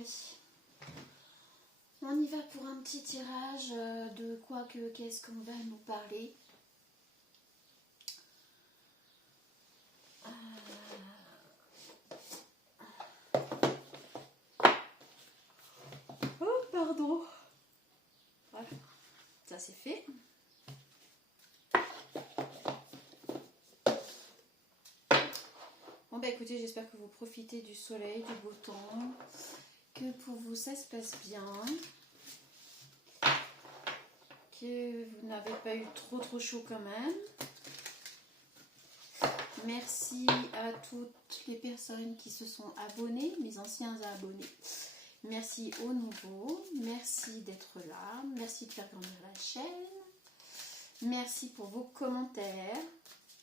Allez, on y va pour un petit tirage de quoi que qu'est-ce qu'on va nous parler. Oh, pardon. Voilà, ça c'est fait. Bon bah écoutez, j'espère que vous profitez du soleil, du beau temps, que pour vous ça se passe bien, que vous n'avez pas eu trop chaud quand même. Merci à toutes les personnes qui se sont abonnées, mes anciens abonnés. Merci aux nouveaux, merci d'être là, merci de faire grandir la chaîne. Merci pour vos commentaires,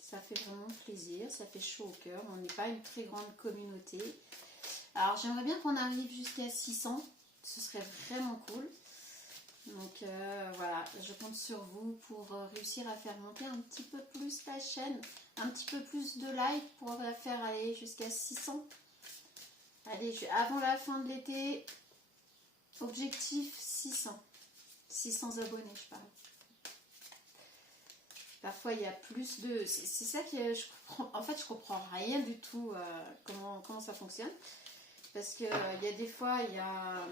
ça fait vraiment plaisir, ça fait chaud au cœur. On n'est pas une très grande communauté. Alors j'aimerais bien qu'on arrive jusqu'à 600, ce serait vraiment cool. Donc voilà, je compte sur vous pour réussir à faire monter un petit peu plus la chaîne, un petit peu plus de likes pour la faire aller jusqu'à 600. Allez, avant la fin de l'été, objectif 600. 600 abonnés, je parle. Parfois, il y a plus de... C'est ça que je comprends... En fait, je comprends rien du tout comment ça fonctionne. Parce qu'il y a des fois, il y a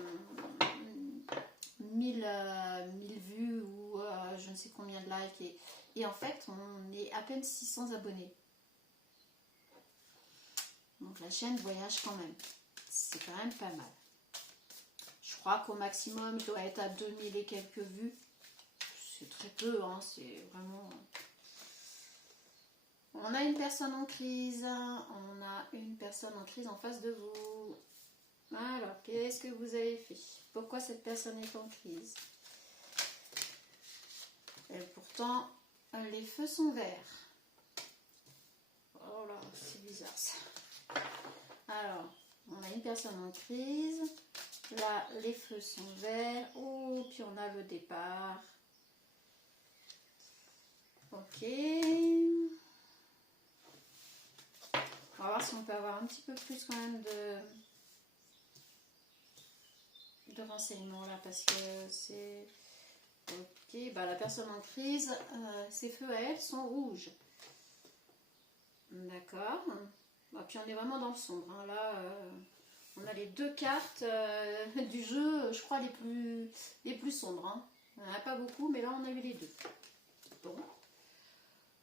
1000 vues ou je ne sais combien de likes. Et en fait, on est à peine 600 abonnés. Donc la chaîne voyage quand même. C'est quand même pas mal. Je crois qu'au maximum, il doit être à 2000 et quelques vues. C'est très peu, hein, c'est vraiment... On a une personne en crise. On a une personne en crise en face de vous. Alors, qu'est-ce que vous avez fait? Pourquoi cette personne est en crise? Et pourtant, les feux sont verts. Oh là, c'est bizarre ça. Alors, on a une personne en crise. Là, les feux sont verts. Oh, puis on a le départ. Ok. On va voir si on peut avoir un petit peu plus quand même de renseignements là, parce que c'est... Ok, bah la personne en crise, ses feux à elle sont rouges. D'accord. Bah, puis on est vraiment dans le sombre. Hein. Là, on a les deux cartes du jeu, je crois, les plus sombres. Hein. Il n'y en a pas beaucoup, mais là, on a eu les deux. Bon.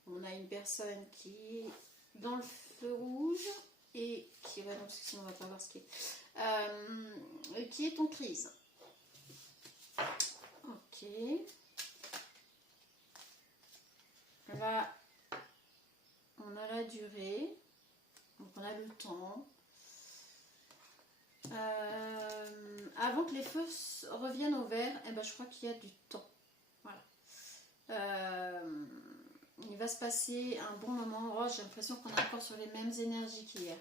On a une personne qui est dans le feu rouge et qui... Ouais, non, parce que sinon, on ne va pas voir ce qui est. Qui est en crise. Ok. Là, on a la durée. Donc, on a le temps. Avant que les feux reviennent au vert, eh ben, je crois qu'il y a du temps. Voilà. Il va se passer un bon moment. Oh, j'ai l'impression qu'on est encore sur les mêmes énergies qu'hier.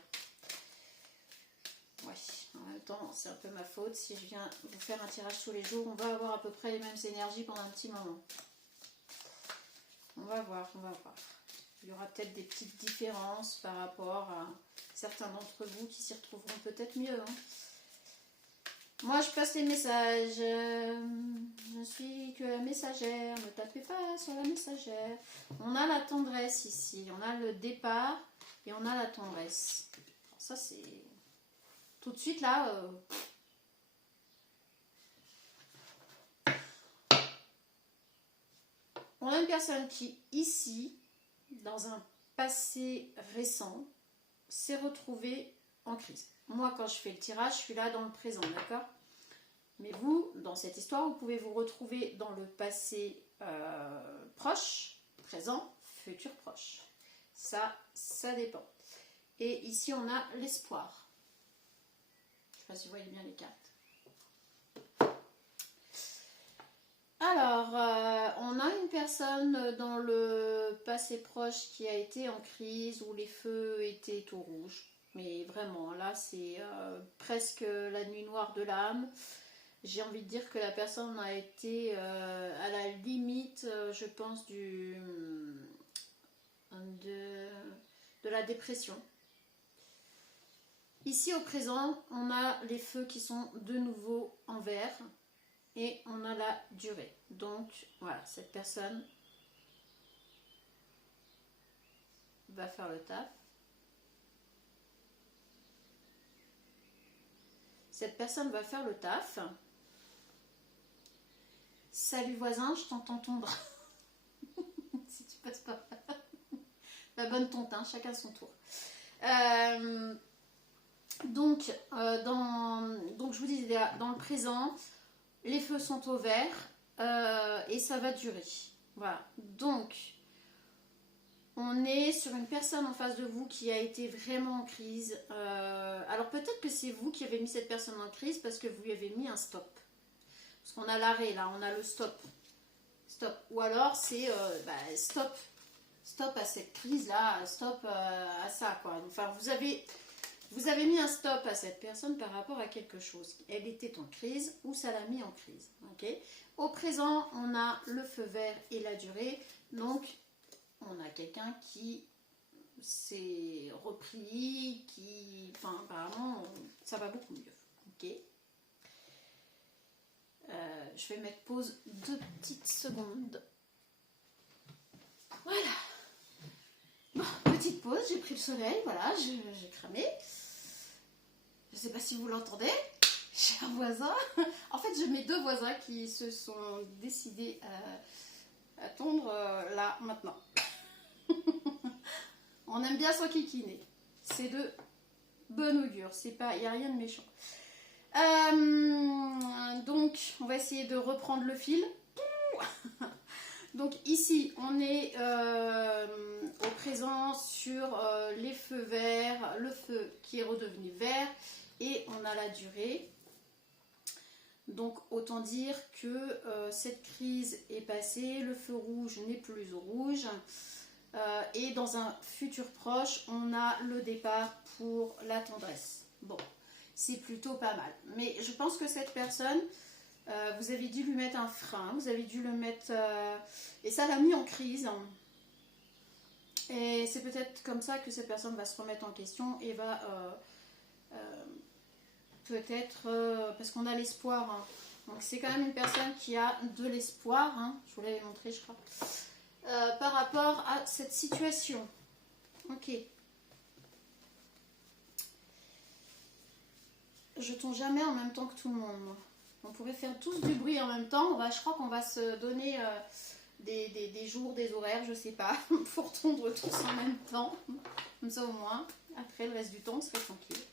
Ouais, en même temps, c'est un peu ma faute. Si je viens vous faire un tirage tous les jours, on va avoir à peu près les mêmes énergies pendant un petit moment. On va voir, on va voir. Il y aura peut-être des petites différences par rapport à certains d'entre vous qui s'y retrouveront peut-être mieux. Hein. Moi, je passe les messages. Je suis que la messagère. Ne tapez pas sur la messagère. On a la tendresse ici. On a le départ et on a la tendresse. Alors ça, c'est... Tout de suite, là... On a une personne qui, ici, dans un passé récent, s'est retrouvée en crise. Moi, quand je fais le tirage, je suis là dans le présent, d'accord? Mais vous, dans cette histoire, vous pouvez vous retrouver dans le passé proche, présent, futur proche. Ça dépend. Et ici, on a l'espoir. Je ne sais pas si vous voyez bien les cartes. Alors, on a une personne dans le passé proche qui a été en crise, où les feux étaient tout rouges. Mais vraiment, là, c'est presque la nuit noire de l'âme. J'ai envie de dire que la personne a été à la limite, je pense, de la dépression. Ici au présent, on a les feux qui sont de nouveau en vert et on a la durée. Donc voilà, cette personne va faire le taf. Cette personne va faire le taf. Salut voisin, je t'entends tondre. Si tu passes pas. La bonne tonte, hein, chacun son tour. Donc je vous disais, dans le présent, les feux sont au vert et ça va durer. Voilà. Donc, on est sur une personne en face de vous qui a été vraiment en crise. Alors peut-être que c'est vous qui avez mis cette personne en crise parce que vous lui avez mis un stop. Parce qu'on a l'arrêt là, on a le stop. Stop. Ou alors c'est stop. Stop à cette crise là, stop à ça quoi. Enfin vous avez mis un stop à cette personne par rapport à quelque chose. Elle était en crise ou ça l'a mis en crise. Okay. Au présent, on a le feu vert et la durée. Donc on a quelqu'un qui s'est repris, enfin apparemment ça va beaucoup mieux. Ok. Je vais mettre pause 2 petites secondes. Voilà. Bon, petite pause, j'ai pris le soleil, voilà, j'ai cramé. Je ne sais pas si vous l'entendez. J'ai un voisin. En fait, j'ai mes 2 voisins qui se sont décidés à tondre là, maintenant. On aime bien s'enquiquiner. C'est de bon augure. Il n'y a rien de méchant. Donc, on va essayer de reprendre le fil. Donc ici, on est au présent sur les feux verts, le feu qui est redevenu vert et on a la durée. Donc autant dire que cette crise est passée, le feu rouge n'est plus au rouge. Et dans un futur proche, on a le départ pour la tendresse. Bon, c'est plutôt pas mal. Mais je pense que cette personne... vous avez dû lui mettre un frein, vous avez dû le mettre... et ça l'a mis en crise. Et c'est peut-être comme ça que cette personne va se remettre en question et va peut-être... parce qu'on a l'espoir. Hein. Donc c'est quand même une personne qui a de l'espoir. Hein. Je vous l'avais montré, je crois. Par rapport à cette situation. Ok. Je tombe jamais en même temps que tout le monde, moi. On pourrait faire tous du bruit en même temps. Je crois qu'on va se donner des jours, des horaires, je sais pas, pour tondre tous en même temps. Comme ça au moins. Après, le reste du temps, on serait tranquille.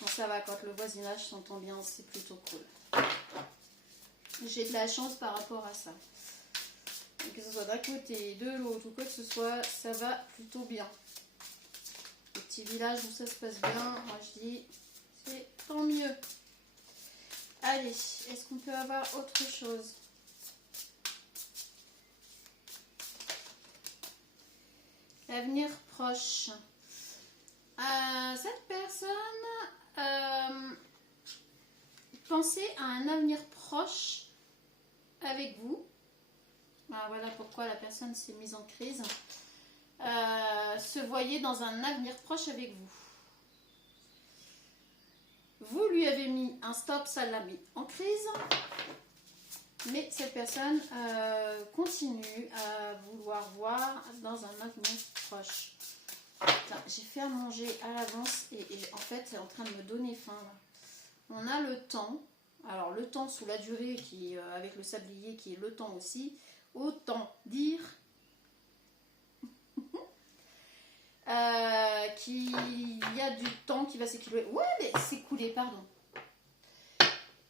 Bon, ça va, quand le voisinage s'entend bien, c'est plutôt cool. J'ai de la chance par rapport à ça. Et que ce soit d'un côté, de l'autre ou quoi que ce soit, ça va plutôt bien. Les petits villages où ça se passe bien, moi je dis... c'est tant mieux. Allez, est-ce qu'on peut avoir autre chose? L'avenir proche. Cette personne pensez à un avenir proche avec vous. Voilà pourquoi la personne s'est mise en crise. Se voyez dans un avenir proche avec vous. Vous lui avez mis un stop, ça l'a mis en crise. Mais cette personne continue à vouloir voir dans un avenir proche. J'ai fait à manger à l'avance et en fait c'est en train de me donner faim. Là. On a le temps. Alors le temps sous la durée qui avec le sablier qui est le temps aussi. Autant dire qu'il y a du temps qui va s'écouler. Ouais, mais s'écouler, pardon.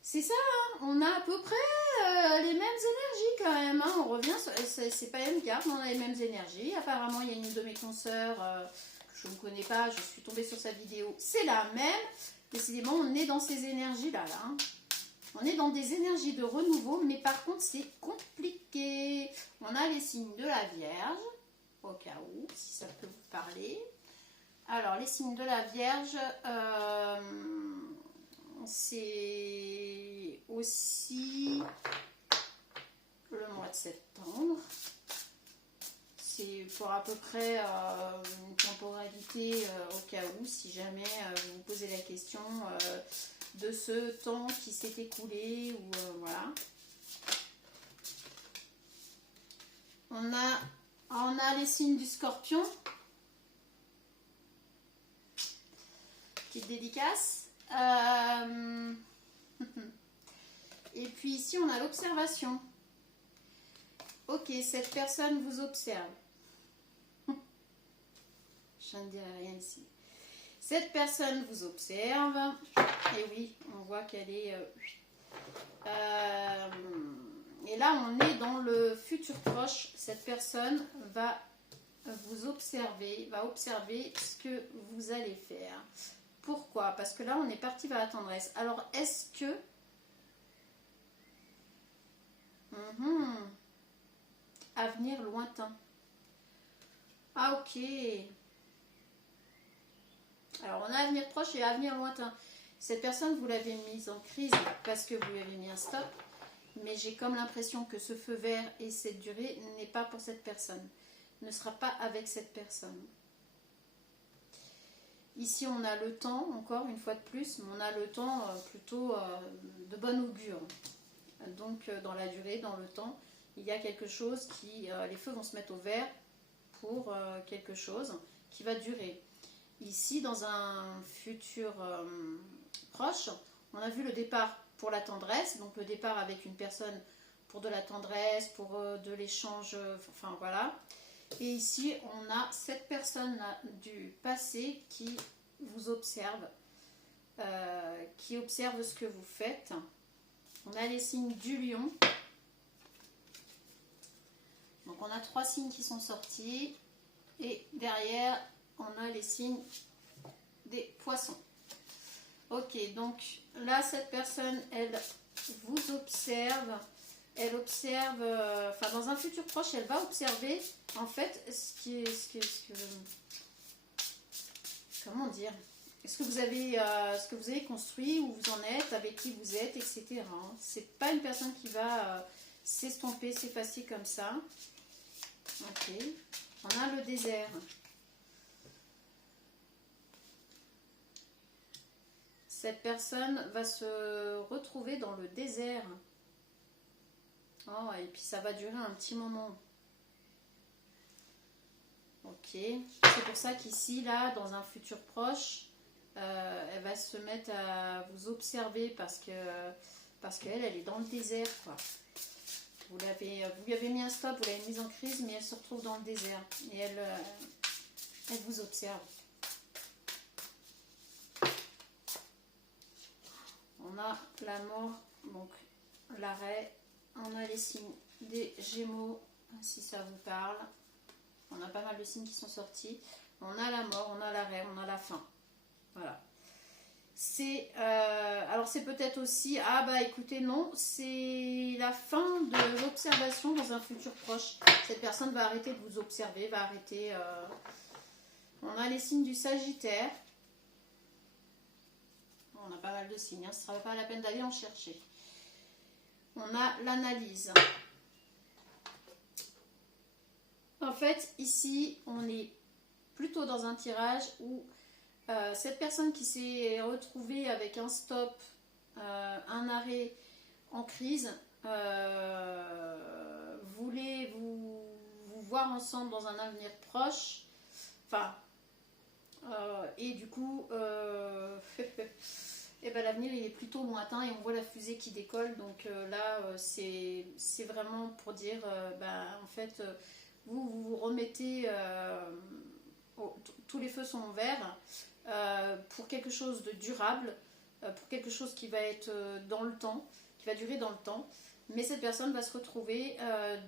C'est ça, hein, on a à peu près les mêmes énergies quand même. Hein, on revient, c'est pas la même carte, mais on a les mêmes énergies. Apparemment, il y a une de mes consoeurs que je ne connais pas, je suis tombée sur sa vidéo. C'est la même. Décidément, on est dans ces énergies-là. Là, hein. On est dans des énergies de renouveau, mais par contre, c'est compliqué. On a les signes de la Vierge, au cas où, si ça peut vous parler. Alors, les signes de la Vierge, c'est aussi le mois de septembre. c'est pour à peu près une temporalité au cas où, si jamais vous vous posez la question de ce temps qui s'est écoulé, ou voilà. On a les signes du Scorpion. Petite dédicace. Et puis ici, on a l'observation. Ok, cette personne vous observe. Je ne dirai rien ici. Cette personne vous observe. Et oui, on voit qu'elle est... et là, on est dans le futur proche. Cette personne va vous observer, va observer ce que vous allez faire. Pourquoi? Parce que là, on est parti vers la tendresse. Alors, est-ce que... Avenir lointain. Ah, ok. Alors, on a avenir proche et avenir lointain. Cette personne, vous l'avez mise en crise parce que vous lui avez mis un stop. Mais j'ai comme l'impression que ce feu vert et cette durée n'est pas pour cette personne. Ne sera pas avec cette personne. Ici, on a le temps, encore une fois de plus, mais on a le temps plutôt de bon augure. Donc, dans la durée, dans le temps, il y a quelque chose qui... les feux vont se mettre au vert pour quelque chose qui va durer. Ici, dans un futur proche, on a vu le départ pour la tendresse, donc le départ avec une personne pour de la tendresse, pour de l'échange, enfin voilà. Et ici, on a cette personne-là du passé qui vous observe, qui observe ce que vous faites. On a les signes du lion. Donc on a 3 signes qui sont sortis. Et derrière, on a les signes des poissons. Ok, donc là, cette personne, elle vous observe. Elle observe, enfin dans un futur proche, elle va observer en fait comment dire, ce que vous avez construit, où vous en êtes, avec qui vous êtes, etc. C'est pas une personne qui va s'estomper, s'effacer comme ça. Ok, on a le désert. Cette personne va se retrouver dans le désert. Oh, et puis ça va durer un petit moment. Ok. C'est pour ça qu'ici, là, dans un futur proche, elle va se mettre à vous observer parce qu'elle est dans le désert, quoi. Vous lui avez mis un stop, vous l'avez mise en crise, mais elle se retrouve dans le désert. Et elle vous observe. On a la mort, donc l'arrêt. On a les signes des Gémeaux, si ça vous parle. On a pas mal de signes qui sont sortis. On a la mort, on a l'arrêt, on a la fin. Voilà. Alors c'est peut-être aussi... Ah bah écoutez, non. C'est la fin de l'observation dans un futur proche. Cette personne va arrêter de vous observer, va arrêter... On a les signes du Sagittaire. On a pas mal de signes, hein. Ce ne sera pas la peine d'aller en chercher. On a l'analyse. En fait, ici, on est plutôt dans un tirage où cette personne qui s'est retrouvée avec un stop, un arrêt en crise, voulait vous voir ensemble dans un avenir proche. Enfin, et du coup... Et ben, l'avenir il est plutôt lointain et on voit la fusée qui décolle, donc là c'est vraiment pour dire en fait vous remettez tous les feux sont verts pour quelque chose de durable, pour quelque chose qui va être dans le temps, qui va durer dans le temps, mais cette personne va se retrouver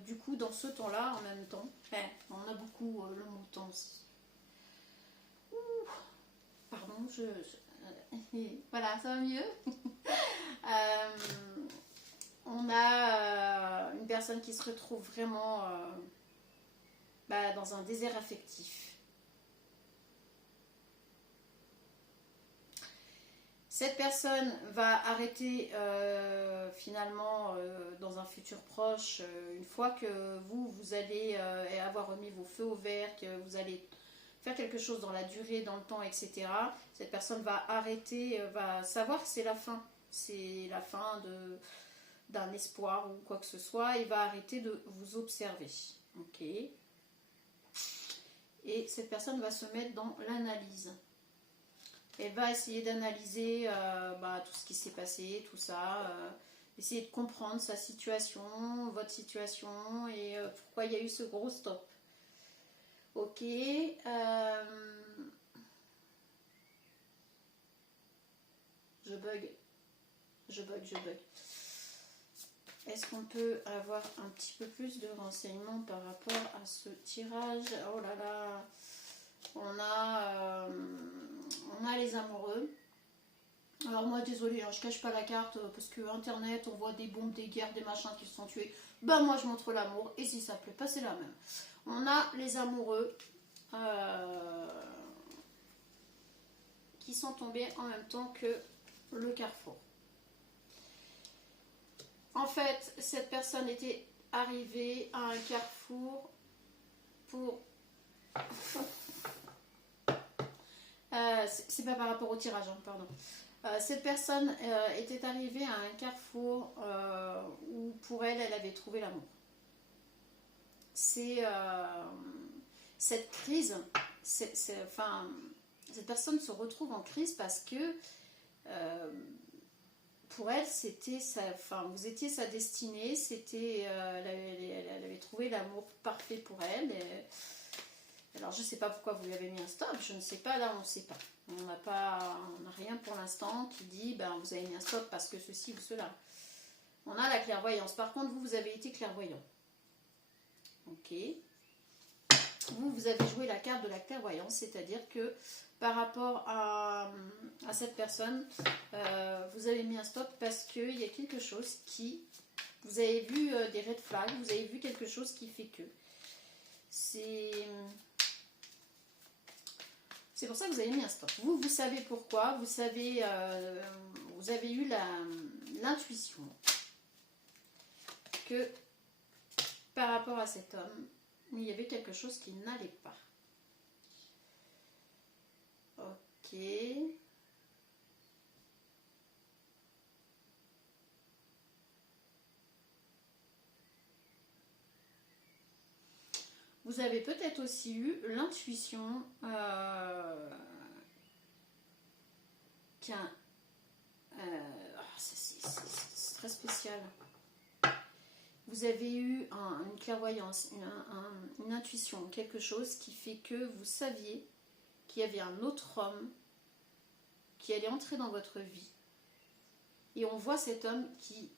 du coup dans ce temps là en même temps. Enfin, on a beaucoup le mot temps. Pardon, voilà, ça va mieux. On a une personne qui se retrouve vraiment dans un désert affectif. Cette personne va arrêter finalement dans un futur proche, une fois que vous allez avoir remis vos feux au vert, que vous allez faire quelque chose dans la durée, dans le temps, etc. Cette personne va arrêter, va savoir que c'est la fin d'un espoir ou quoi que ce soit, et va arrêter de vous observer. Ok. Et cette personne va se mettre dans l'analyse. Elle va essayer d'analyser tout ce qui s'est passé, tout ça, essayer de comprendre sa situation, votre situation, et pourquoi il y a eu ce gros stop. Ok. Je bug. Est-ce qu'on peut avoir un petit peu plus de renseignements par rapport à ce tirage? Oh là là. On a les amoureux. Alors moi désolée, hein, je cache pas la carte parce que internet, on voit des bombes, des guerres, des machins qui se sont tués. Ben moi je montre l'amour et si ça plaît pas c'est la même. On a les amoureux qui sont tombés en même temps que le carrefour. En fait, cette personne était arrivée à un carrefour pour... c'est pas par rapport au tirage, hein, pardon. Cette personne était arrivée à un carrefour où pour elle, elle avait trouvé l'amour. C'est cette crise, cette personne se retrouve en crise parce que pour elle, vous étiez sa destinée, elle avait trouvé l'amour parfait pour elle. Alors je ne sais pas pourquoi vous lui avez mis un stop, je ne sais pas, là on ne sait pas. On n'a rien pour l'instant qui dit vous avez mis un stop parce que ceci ou cela. On a la clairvoyance. Par contre, vous avez été clairvoyant. Ok. Vous avez joué la carte de la clairvoyance, c'est-à-dire que par rapport à cette personne, vous avez mis un stop parce qu'il y a quelque chose qui... Vous avez vu des red flags, vous avez vu quelque chose qui fait que... C'est pour ça que vous avez mis un stop. Vous savez pourquoi, vous avez eu l'intuition que par rapport à cet homme, il y avait quelque chose qui n'allait pas. Ok. Vous avez peut-être aussi eu l'intuition c'est très spécial. Vous avez eu une clairvoyance, une intuition, quelque chose qui fait que vous saviez qu'il y avait un autre homme qui allait entrer dans votre vie. Et on voit cet homme qui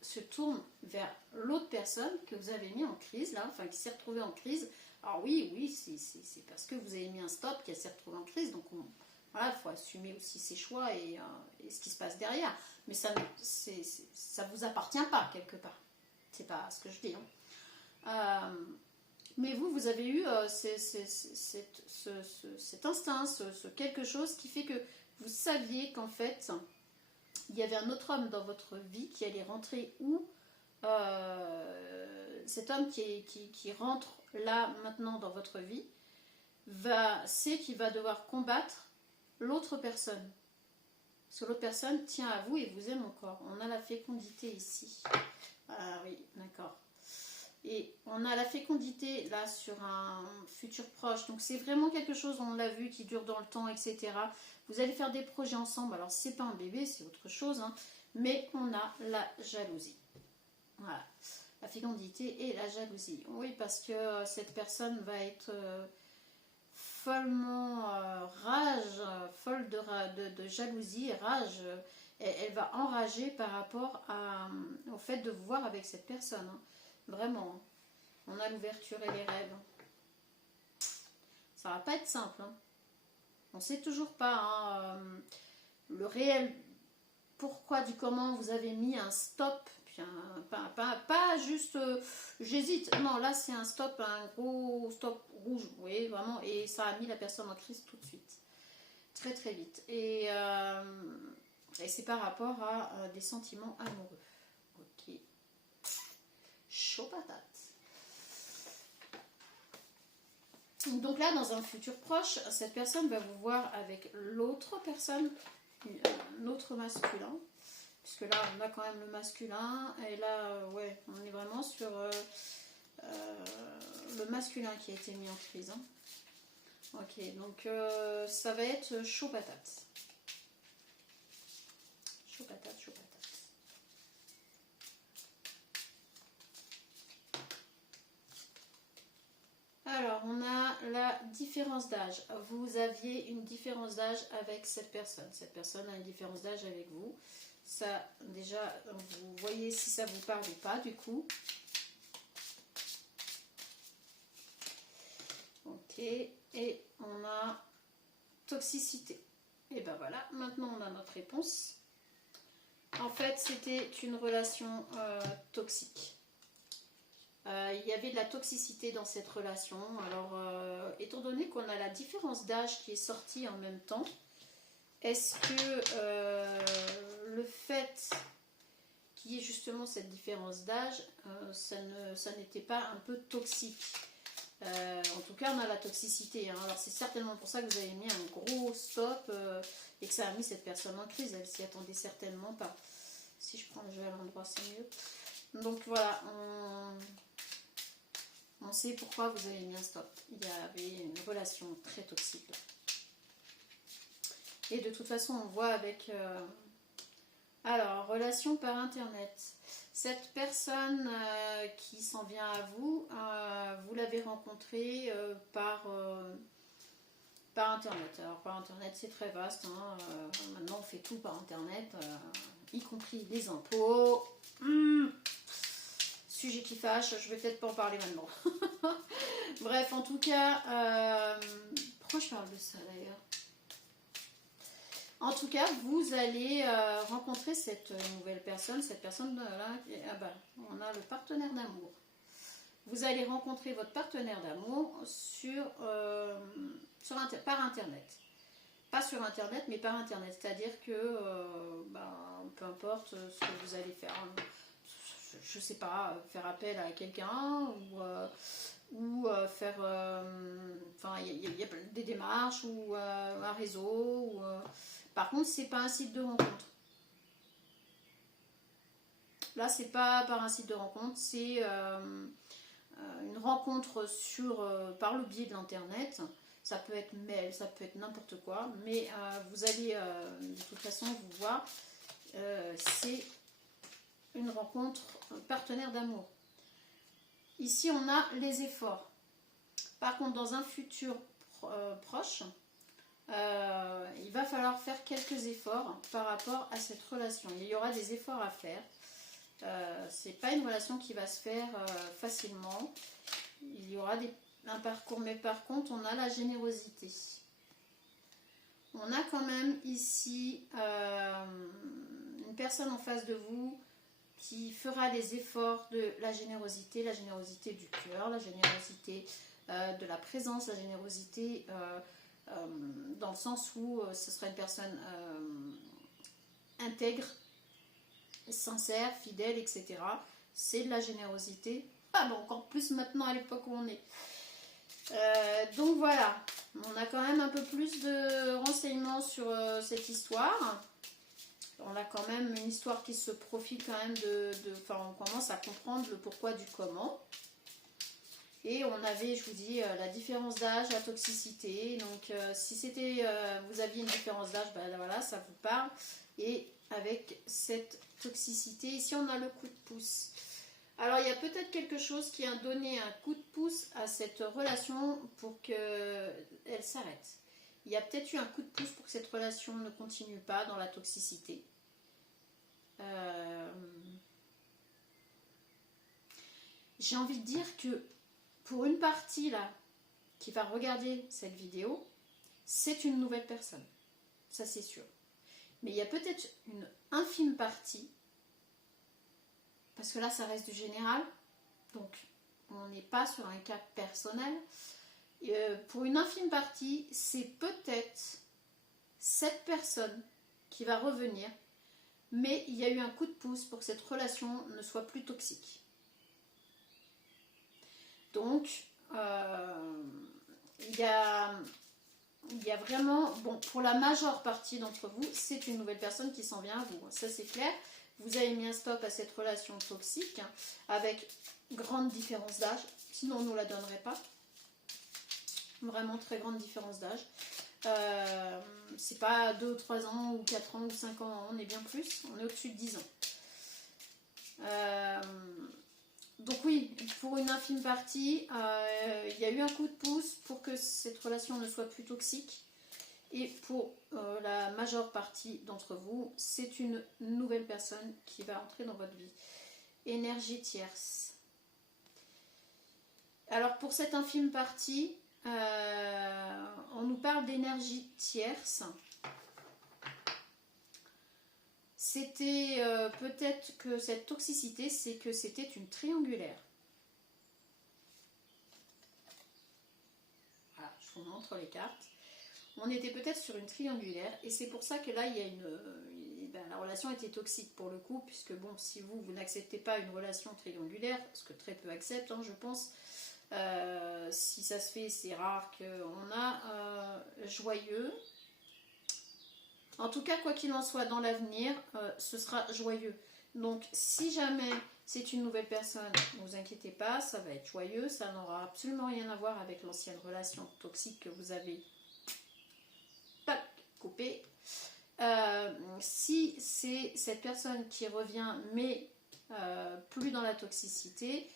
se tourne vers l'autre personne que vous avez mis en crise, là, enfin qui s'est retrouvée en crise. Alors oui, c'est parce que vous avez mis un stop qu'elle s'est retrouvée en crise, donc voilà, il faut assumer aussi ses choix et ce qui se passe derrière. Mais ça vous appartient pas quelque part. C'est pas ce que je dis. Hein. Mais vous avez eu cet instinct, ce quelque chose qui fait que vous saviez qu'en fait, il y avait un autre homme dans votre vie qui allait rentrer où cet homme qui rentre là maintenant dans votre vie sait qu'il va devoir combattre l'autre personne. Parce que l'autre personne tient à vous et vous aime encore. On a la fécondité ici. Ah oui, d'accord. Et on a la fécondité là sur un futur proche. Donc c'est vraiment quelque chose, on l'a vu, qui dure dans le temps, etc. Vous allez faire des projets ensemble. Alors c'est pas un bébé, c'est autre chose. Hein. Mais on a la jalousie. Voilà. La fécondité et la jalousie. Oui, parce que cette personne va être follement folle de jalousie et rage. Elle va enrager par rapport au fait de vous voir avec cette personne. Hein. Vraiment. On a l'ouverture et les rêves. Ça va pas être simple. Hein. On sait toujours pas le réel pourquoi du comment vous avez mis un stop. Puis pas juste j'hésite. Non, là c'est un stop, un gros stop rouge. Vous voyez, vraiment. Et ça a mis la personne en crise tout de suite. Très très vite. Et Et c'est par rapport à des sentiments amoureux. Ok. Chaud patate. Donc là, dans un futur proche, cette personne va vous voir avec l'autre personne, un autre masculin. Puisque là, on a quand même le masculin. Et là, ouais, on est vraiment sur le masculin qui a été mis en prise. Hein. Ok, donc ça va être chaud patate. Chaud patate, chaud patate. Alors, on a la différence d'âge. Vous aviez une différence d'âge avec cette personne. Cette personne a une différence d'âge avec vous. Ça, déjà, vous voyez si ça vous parle ou pas, du coup. Ok, et on a toxicité. Et ben voilà, maintenant on a notre réponse. En fait, c'était une relation toxique. Il y avait de la toxicité dans cette relation. Alors, étant donné qu'on a la différence d'âge qui est sortie en même temps, est-ce que le fait qu'il y ait justement cette différence d'âge, ça n'était pas un peu toxique? En tout cas, on a la toxicité. Hein. Alors, c'est certainement pour ça que vous avez mis un gros stop et que ça a mis cette personne en crise. Elle s'y attendait certainement pas. Si je prends le jeu à l'endroit, c'est mieux. Donc voilà, on sait pourquoi vous avez mis un stop. Il y avait une relation très toxique là. Et de toute façon, on voit avec... Alors, relation par internet. Cette personne qui s'en vient à vous, vous l'avez rencontrée par internet. Alors, par internet, c'est très vaste. Hein. Maintenant, on fait tout par internet, y compris les impôts. Sujet qui fâche, je vais peut-être pas en parler maintenant. Bref, en tout cas, pourquoi je parle de ça d'ailleurs? En tout cas, vous allez rencontrer cette nouvelle personne. Cette personne-là, ah ben, on a le partenaire d'amour. Vous allez rencontrer votre partenaire d'amour par Internet. Pas sur Internet, mais par Internet. C'est-à-dire que, peu importe ce que vous allez faire, je sais pas, faire appel à quelqu'un ou faire... Enfin, il y a des démarches ou un réseau ou... Par contre, c'est pas un site de rencontre. Là, c'est pas par un site de rencontre, c'est une rencontre par le biais de l'internet. Ça peut être mail, ça peut être n'importe quoi, mais vous allez de toute façon vous voir. C'est une rencontre partenaire d'amour. Ici, on a les efforts. Par contre, dans un futur proche, il va falloir faire quelques efforts par rapport à cette relation. Il y aura des efforts à faire. C'est pas une relation qui va se faire facilement. Il y aura un parcours, mais par contre, on a la générosité. On a quand même ici une personne en face de vous qui fera des efforts de la générosité du cœur, la générosité de la présence, la générosité dans le sens où ce sera une personne intègre, sincère, fidèle, etc. C'est de la générosité. Ah bon, encore plus maintenant à l'époque où on est. Donc voilà, on a quand même un peu plus de renseignements sur cette histoire. On a quand même une histoire qui se profile quand même enfin, on commence à comprendre le pourquoi du comment. Et on avait, je vous dis, la différence d'âge, la toxicité. Donc si c'était, vous aviez une différence d'âge, ben voilà, ça vous parle. Et avec cette toxicité, ici on a le coup de pouce. Alors il y a peut-être quelque chose qui a donné un coup de pouce à cette relation pour qu'elle s'arrête. Il y a peut-être eu un coup de pouce pour que cette relation ne continue pas dans la toxicité. J'ai envie de dire que pour une partie là qui va regarder cette vidéo, c'est une nouvelle personne. Ça c'est sûr. Mais il y a peut-être une infime partie, parce que là ça reste du général, donc on n'est pas sur un cas personnel. Pour une infime partie, c'est peut-être cette personne qui va revenir mais il y a eu un coup de pouce pour que cette relation ne soit plus toxique. Donc, il y a vraiment, bon, pour la majeure partie d'entre vous, c'est une nouvelle personne qui s'en vient à vous. Ça, c'est clair. Vous avez mis un stop à cette relation toxique avec grande différence d'âge. Sinon, on ne nous la donnerait pas. Vraiment très grande différence d'âge. C'est pas 2 ou 3 ans, ou 4 ans, ou 5 ans. On est bien plus. On est au-dessus de 10 ans. Donc oui, pour une infime partie, il y a eu un coup de pouce pour que cette relation ne soit plus toxique. Et pour la majeure partie d'entre vous, c'est une nouvelle personne qui va entrer dans votre vie. Énergie tierce. Alors pour cette infime partie, on nous parle d'énergie tierce. C'était peut-être que cette toxicité, c'est que c'était une triangulaire. Voilà, je vous montre les cartes. On était peut-être sur une triangulaire et c'est pour ça que là, il y a la relation était toxique pour le coup, puisque bon, si vous n'acceptez pas une relation triangulaire, ce que très peu acceptent, hein, je pense, si ça se fait, c'est rare qu'on a joyeux. En tout cas, quoi qu'il en soit, dans l'avenir, ce sera joyeux. Donc, si jamais c'est une nouvelle personne, ne vous inquiétez pas, ça va être joyeux. Ça n'aura absolument rien à voir avec l'ancienne relation toxique que vous avez coupée. Si c'est cette personne qui revient, mais plus dans la toxicité,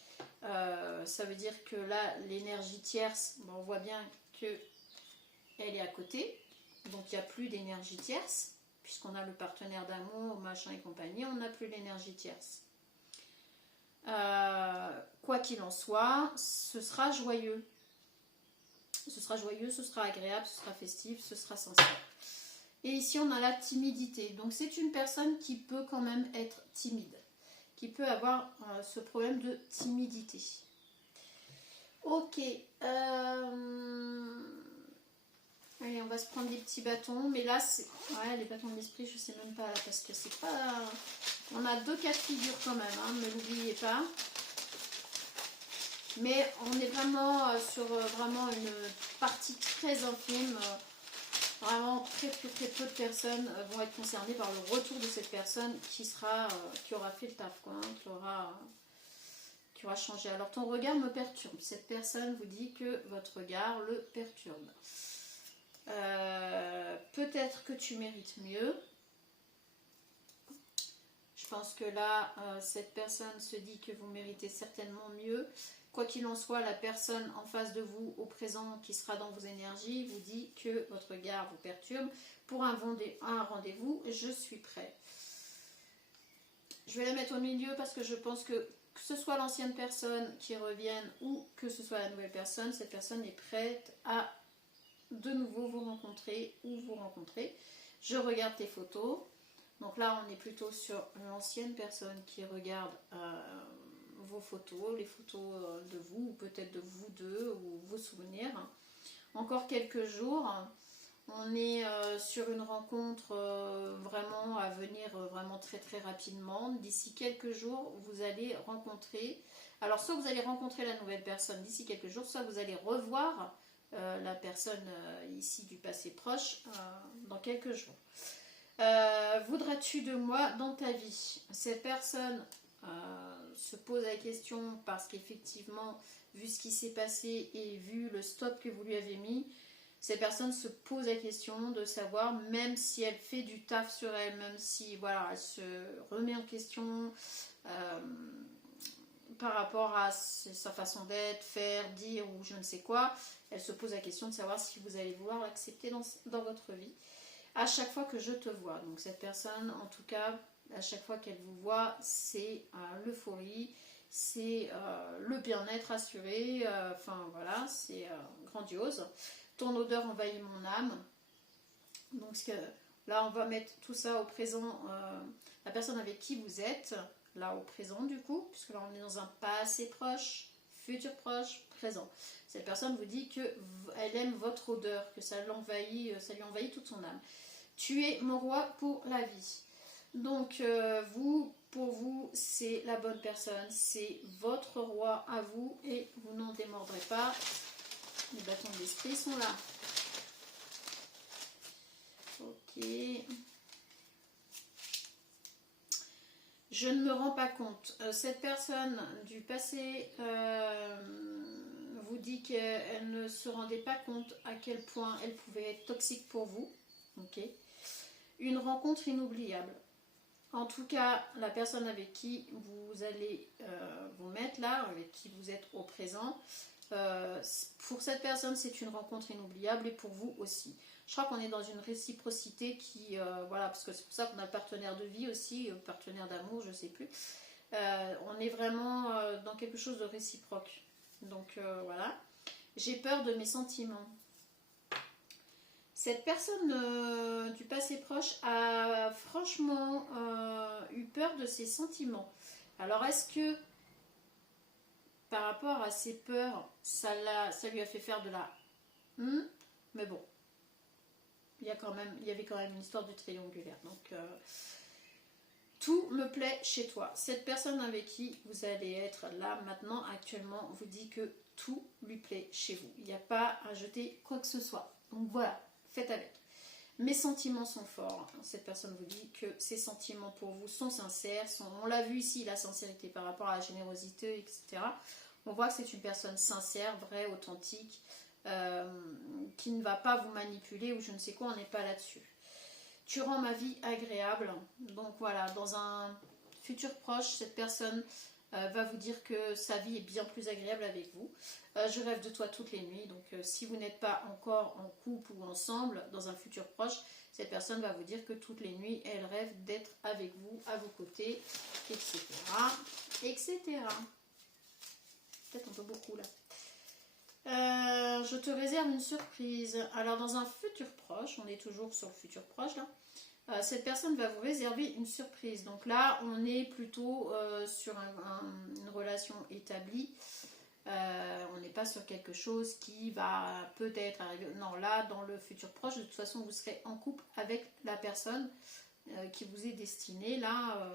ça veut dire que là, l'énergie tierce, on voit bien qu'elle est à côté. Donc il n'y a plus d'énergie tierce, puisqu'on a le partenaire d'amour, machin et compagnie, on n'a plus l'énergie tierce. Quoi qu'il en soit, ce sera joyeux. Ce sera joyeux, ce sera agréable, ce sera festif, ce sera sincère. Et ici on a la timidité. Donc c'est une personne qui peut quand même être timide, qui peut avoir ce problème de timidité. Ok. Allez, on va se prendre des petits bâtons, mais là, c'est... Ouais, les bâtons de l'esprit, je sais même pas, là, parce que c'est pas... On a 2 cas de figure quand même, hein, ne l'oubliez pas. Mais on est vraiment sur vraiment une partie très infime. Vraiment, très peu de personnes vont être concernées par le retour de cette personne qui aura fait le taf, quoi, hein, qui aura changé. Alors, ton regard me perturbe. Cette personne vous dit que votre regard le perturbe. Peut-être que tu mérites mieux. Je pense que là, cette personne se dit que vous méritez certainement mieux. Quoi qu'il en soit, la personne en face de vous, au présent, qui sera dans vos énergies, vous dit que votre regard vous perturbe. Pour un rendez-vous, je suis prêt. Je vais la mettre au milieu parce que je pense que ce soit l'ancienne personne qui revienne ou que ce soit la nouvelle personne, cette personne est prête à de nouveau vous rencontrer ou vous rencontrer. Je regarde tes photos. Donc là, on est plutôt sur l'ancienne personne qui regarde vos photos, les photos de vous, ou peut-être de vous deux, ou vos souvenirs. Encore quelques jours. On est sur une rencontre vraiment à venir vraiment très très rapidement. D'ici quelques jours, vous allez rencontrer... Alors, soit vous allez rencontrer la nouvelle personne d'ici quelques jours, soit vous allez revoir la personne ici du passé proche dans quelques jours. Voudras-tu de moi dans ta vie? Cette personne se pose la question parce qu'effectivement, vu ce qui s'est passé et vu le stop que vous lui avez mis, cette personne se pose la question de savoir, même si elle fait du taf sur elle, même si voilà, elle se remet en question par rapport à sa façon d'être, faire, dire ou je ne sais quoi, elle se pose la question de savoir si vous allez vouloir l'accepter dans votre vie. À chaque fois que je te vois, donc cette personne, en tout cas, à chaque fois qu'elle vous voit, c'est l'euphorie, c'est le bien-être assuré, enfin voilà, c'est grandiose. Ton odeur envahit mon âme. Donc là, on va mettre tout ça au présent, la personne avec qui vous êtes, là au présent du coup, puisque là on est dans un passé proche, futur proche, présent. Cette personne vous dit qu'elle aime votre odeur, que ça lui envahit toute son âme. Tu es mon roi pour la vie. Donc, pour vous, c'est la bonne personne. C'est votre roi à vous et vous n'en démordrez pas. Les bâtons de l'esprit sont là. Ok. Je ne me rends pas compte. Cette personne du passé vous dit qu'elle ne se rendait pas compte à quel point elle pouvait être toxique pour vous. Ok. Une rencontre inoubliable. En tout cas, la personne avec qui vous allez vous mettre là, avec qui vous êtes au présent, pour cette personne, c'est une rencontre inoubliable et pour vous aussi. Je crois qu'on est dans une réciprocité qui, voilà, parce que c'est pour ça qu'on a partenaire de vie aussi, partenaire d'amour, je ne sais plus. On est vraiment dans quelque chose de réciproque. Donc voilà. J'ai peur de mes sentiments. Cette personne du passé proche a franchement eu peur de ses sentiments. Alors est-ce que par rapport à ses peurs, ça lui a fait faire de la mais bon, il y avait quand même une histoire du triangulaire. Donc tout me plaît chez toi. Cette personne avec qui vous allez être là maintenant, actuellement, vous dit que tout lui plaît chez vous. Il n'y a pas à jeter quoi que ce soit. Donc voilà. Faites avec. Mes sentiments sont forts. Cette personne vous dit que ses sentiments pour vous sont sincères. On l'a vu ici, la sincérité par rapport à la générosité, etc. On voit que c'est une personne sincère, vraie, authentique, qui ne va pas vous manipuler ou je ne sais quoi, on n'est pas là-dessus. Tu rends ma vie agréable. Donc voilà, dans un futur proche, cette personne va vous dire que sa vie est bien plus agréable avec vous. Je rêve de toi toutes les nuits. Donc si vous n'êtes pas encore en couple ou ensemble dans un futur proche, cette personne va vous dire que toutes les nuits, elle rêve d'être avec vous, à vos côtés, etc. etc. Peut-être un peu beaucoup là. Je te réserve une surprise. Alors dans un futur proche, on est toujours sur le futur proche là, cette personne va vous réserver une surprise. Donc là, on est plutôt sur une relation établie. On n'est pas sur quelque chose qui va peut-être arriver. Non, là, dans le futur proche, de toute façon, vous serez en couple avec la personne qui vous est destinée là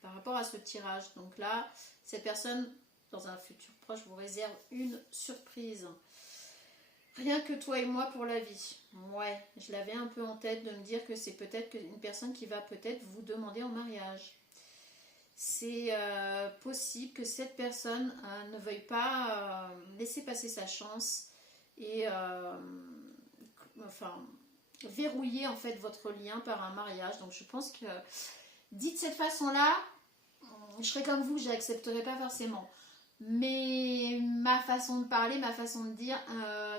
par rapport à ce tirage. Donc là, cette personne, dans un futur proche, vous réserve une surprise. Rien que toi et moi pour la vie. Ouais, je l'avais un peu en tête de me dire que c'est peut-être une personne qui va peut-être vous demander en mariage. C'est possible que cette personne ne veuille pas laisser passer sa chance et enfin verrouiller en fait votre lien par un mariage. Donc je pense que dit de cette façon-là, je serais comme vous, je n'accepterais pas forcément. Mais ma façon de parler, ma façon de dire,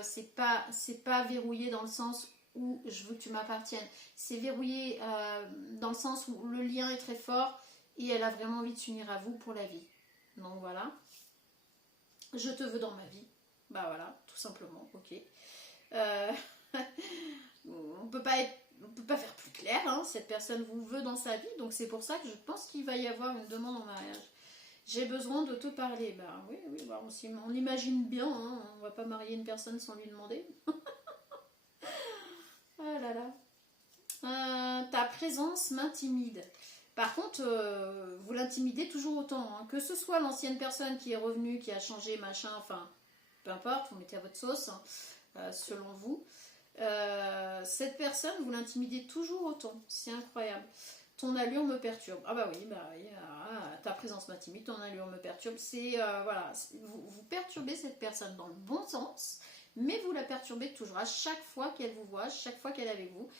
c'est pas verrouillé dans le sens où je veux que tu m'appartiennes. C'est verrouillé dans le sens où le lien est très fort et elle a vraiment envie de s'unir à vous pour la vie. Donc voilà. Je te veux dans ma vie. Bah voilà, tout simplement, ok. On peut pas faire plus clair, hein. Cette personne vous veut dans sa vie, donc c'est pour ça que je pense qu'il va y avoir une demande en mariage. J'ai besoin de te parler. Bah oui, bah on l'imagine bien, hein. On va pas marier une personne sans lui demander. Ah là là. Ta présence m'intimide. Par contre, vous l'intimidez toujours autant. Hein. Que ce soit l'ancienne personne qui est revenue, qui a changé, machin, enfin, peu importe, vous mettez à votre sauce, hein, selon vous. Cette personne, vous l'intimidez toujours autant. C'est incroyable. Ton allure me perturbe. Ah bah oui, ta présence m'intimide, ton allure me perturbe. C'est, voilà, vous perturbez cette personne dans le bon sens, mais vous la perturbez toujours. À chaque fois qu'elle vous voit, chaque fois qu'elle est avec vous,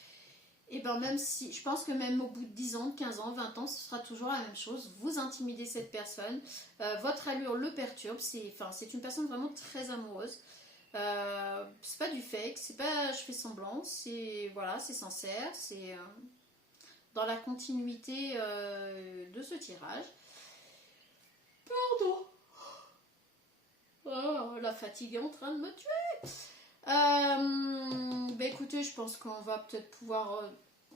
et bien même si, je pense que même au bout de 10 ans, 15 ans, 20 ans, ce sera toujours la même chose. Vous intimidez cette personne, votre allure le perturbe. C'est une personne vraiment très amoureuse. C'est pas du fake, c'est pas je fais semblant, c'est voilà, c'est sincère, c'est dans la continuité de ce tirage. Pardon. Oh, la fatigue est en train de me tuer. Bah écoutez, je pense qu'on va peut-être pouvoir...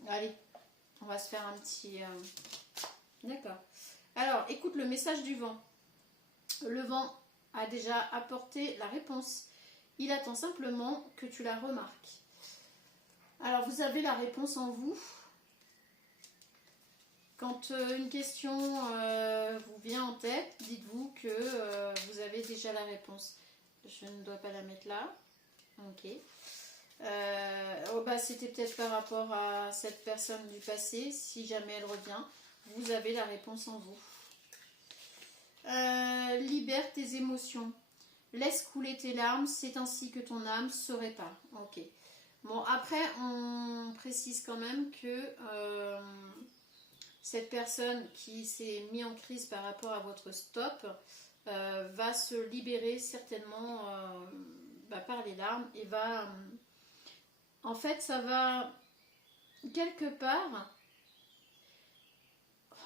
allez, on va se faire un petit... D'accord. Alors, écoute le message du vent. Le vent a déjà apporté la réponse. Il attend simplement que tu la remarques. Alors, vous avez la réponse en vous. Quand une question vous vient en tête, dites-vous que vous avez déjà la réponse. Je ne dois pas la mettre là. Ok. Oh bah, c'était peut-être par rapport à cette personne du passé. Si jamais elle revient, vous avez la réponse en vous. Libère tes émotions. Laisse couler tes larmes. C'est ainsi que ton âme se répare. Ok. Bon, après, on précise quand même que cette personne qui s'est mise en crise par rapport à votre stop va se libérer certainement par les larmes et va... en fait, ça va quelque part...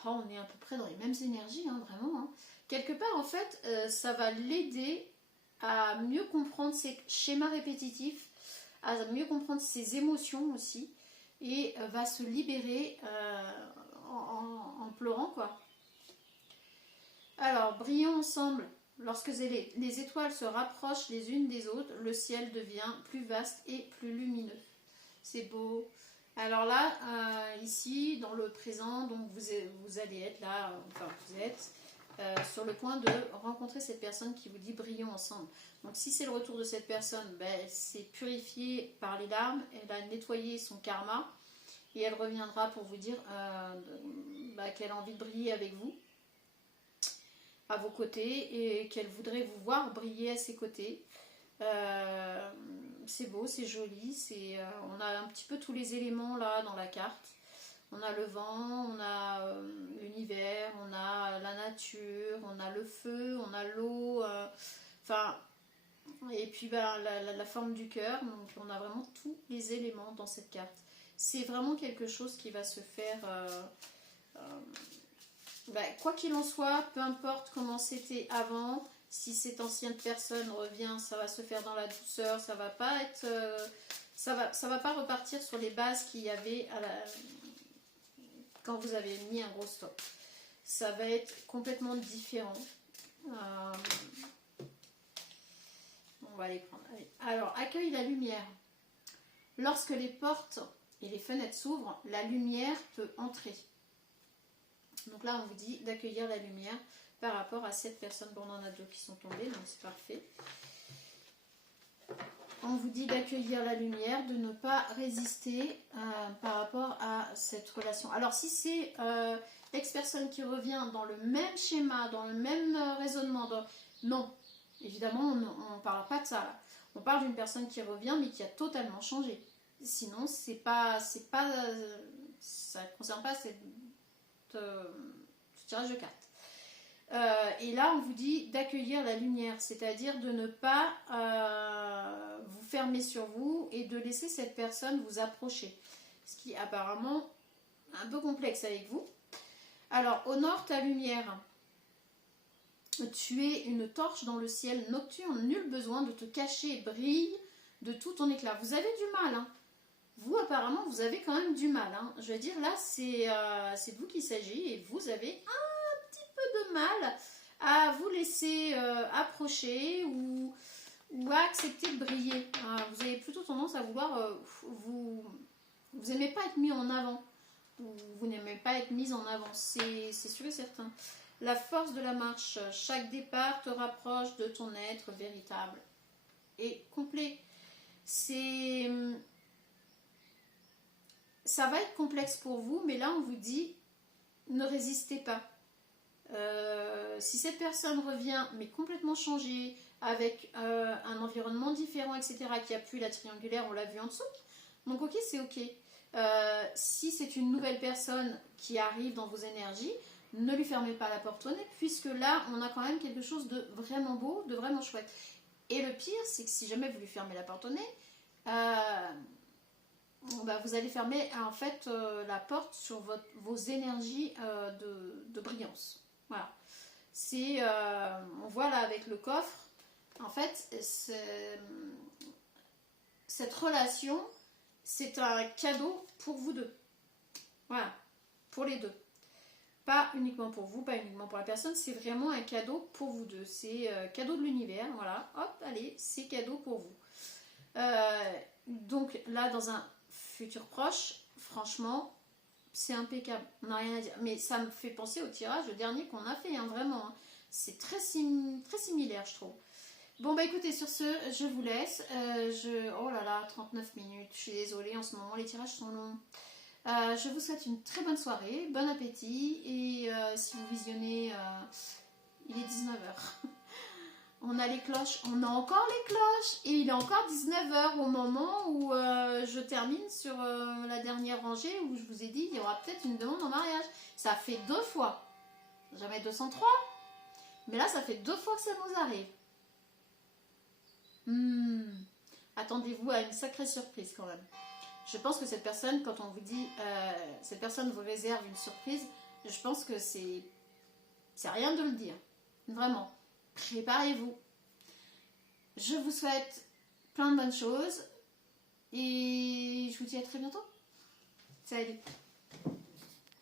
Oh, on est à peu près dans les mêmes énergies, hein, vraiment. Hein. Quelque part, en fait, ça va l'aider à mieux comprendre ses schémas répétitifs, à mieux comprendre ses émotions aussi, et va se libérer en pleurant, quoi. Alors, brillons ensemble. Lorsque les étoiles se rapprochent les unes des autres, le ciel devient plus vaste et plus lumineux. C'est beau. Alors là, ici, dans le présent, donc vous allez être là, enfin vous êtes sur le point de rencontrer cette personne qui vous dit brillons ensemble. Donc si c'est le retour de cette personne, elle s'est purifiée par les larmes, elle a nettoyé son karma et elle reviendra pour vous dire qu'elle a envie de briller avec vous, à vos côtés, et qu'elle voudrait vous voir briller à ses côtés. C'est beau, c'est joli, on a un petit peu tous les éléments là dans la carte. On a le vent, on a l'univers, on a la nature, on a le feu, on a l'eau, et puis la forme du cœur. Donc on a vraiment tous les éléments dans cette carte. C'est vraiment quelque chose qui va se faire... quoi qu'il en soit, peu importe comment c'était avant, si cette ancienne personne revient, ça va se faire dans la douceur, ça va pas être... ça va pas repartir sur les bases qu'il y avait quand vous avez mis un gros stop. Ça va être complètement différent. On va les prendre. Allez. Alors, accueille la lumière. Lorsque les portes et les fenêtres s'ouvrent, la lumière peut entrer. Donc là, on vous dit d'accueillir la lumière par rapport à cette personne. Bon, on en a deux qui sont tombés, donc c'est parfait. On vous dit d'accueillir la lumière, de ne pas résister par rapport à cette relation. Alors si c'est l'ex-personne qui revient dans le même schéma, dans le même raisonnement, non, évidemment on ne parle pas de ça là. On parle d'une personne qui revient mais qui a totalement changé. Sinon ça ne concerne pas ce tirage de cartes. Et là on vous dit d'accueillir la lumière, c'est-à-dire de ne pas vous fermer sur vous et de laisser cette personne vous approcher, ce qui est apparemment un peu complexe avec vous. Alors honore ta lumière, tu es une torche dans le ciel nocturne, nul besoin de te cacher, brille de tout ton éclat. Vous avez du mal, hein. Vous apparemment vous avez quand même du mal, hein. Je veux dire là c'est de vous qu'il s'agit et vous avez de mal à vous laisser approcher ou à accepter de briller. Vous avez plutôt tendance à vouloir vous n'aimez pas être mis en avant, ou vous n'aimez pas être mise en avant, c'est sûr et certain. La force de la marche, chaque départ te rapproche de ton être véritable et complet. Ça va être complexe pour vous, mais là on vous dit ne résistez pas. Si cette personne revient mais complètement changée, avec un environnement différent, etc., qui a plus la triangulaire, on l'a vu en dessous, donc ok, c'est ok. Si c'est une nouvelle personne qui arrive dans vos énergies, ne lui fermez pas la porte au nez, puisque là on a quand même quelque chose de vraiment beau, de vraiment chouette. Et le pire, c'est que si jamais vous lui fermez la porte au nez, vous allez fermer en fait la porte sur vos énergies de brillance. Voilà. On voit là avec le coffre, en fait, cette relation, c'est un cadeau pour vous deux. Voilà, pour les deux. Pas uniquement pour vous, pas uniquement pour la personne, c'est vraiment un cadeau pour vous deux. C'est cadeau de l'univers, voilà, hop, allez, c'est cadeau pour vous. Donc là, dans un futur proche, franchement, c'est impeccable, on n'a rien à dire. Mais ça me fait penser au tirage, le dernier qu'on a fait, hein, vraiment. Hein. C'est très similaire, je trouve. Bon, bah écoutez, sur ce, je vous laisse. Oh là là, 39 minutes, je suis désolée, en ce moment, les tirages sont longs. Je vous souhaite une très bonne soirée, bon appétit. Et si vous visionnez, il est 19h. On a les cloches, on a encore les cloches et il est encore 19h au moment où je termine sur la dernière rangée où je vous ai dit il y aura peut-être une demande en mariage. Ça fait 2 fois, jamais 203, mais là ça fait 2 fois que ça nous arrive. Attendez-vous à une sacrée surprise quand même. Je pense que cette personne, quand on vous dit cette personne vous réserve une surprise, je pense que c'est rien de le dire, vraiment. Préparez-vous. Je vous souhaite plein de bonnes choses et je vous dis à très bientôt. Salut.